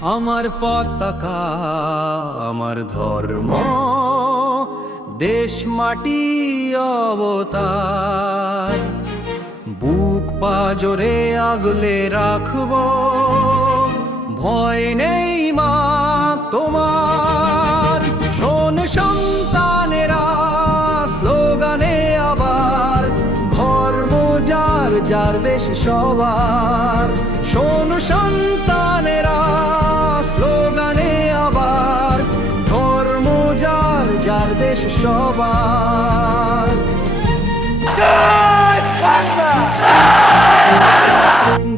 আমার পতাকা, আমার ধর্ম, দেশ, মাটি, অবতার। বুক পাজরে আগলে রাখব, ভয় নেই মা তোমার। শোন সন্তানেরা, স্লোগানে আবার, ধর্ম যার যার দেশ সবার। যার যার দেশ সবার।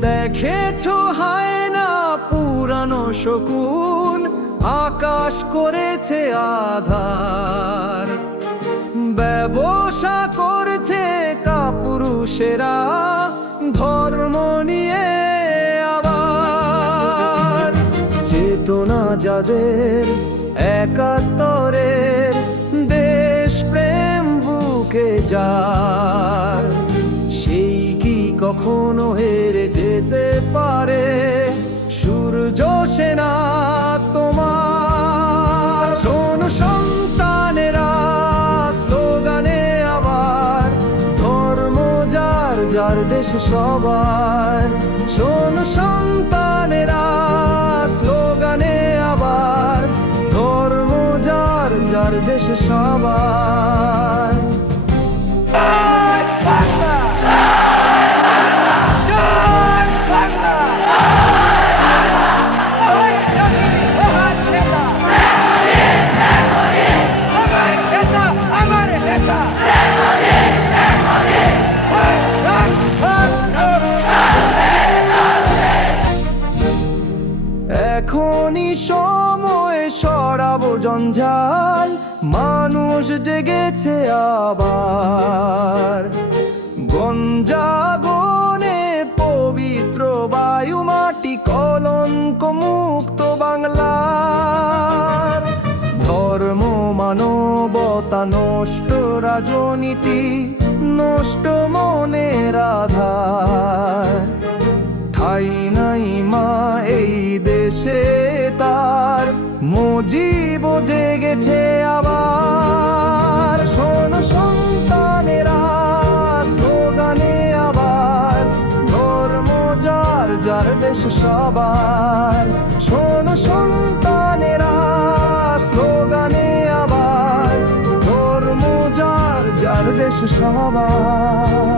দেখেছ হায় না পুরানো শকুন আকাশ করেছে আধার। ব্যবসা করছে কাপুরুষেরা ধর্ম নিয়ে আবার। চেতনা যাদের একাত্তরের বুকে যার। সেই কি কখনো হেরে যেতে পারে? সূর্য সেনা তোমার। শোন সন্তানেরা, স্লোগানে আবার, ধর্ম যার যার দেশ সবার। শোন সন্তানেরা, স্লোগানে আবার, ধর্ম যার যার দেশ সবার। Ah! এখনই সময় সরাবো জঞ্জাল। মানুষ জেগেছে আবার। গঞ্জাগনে পবিত্র বায়ু মাটি কলঙ্ক মুক্ত বাংলার। ধর্ম, মানবতা নষ্ট রাজনীতি, নষ্ট মনের মজিব জেগেছে আবার। শোন সন্তানেরা, স্লোগানে আবার, ধর্ম যার যার দেশ সবার। শোন সন্তানেরা, স্লোগানে আবার, ধর্ম যার যার দেশ সবার।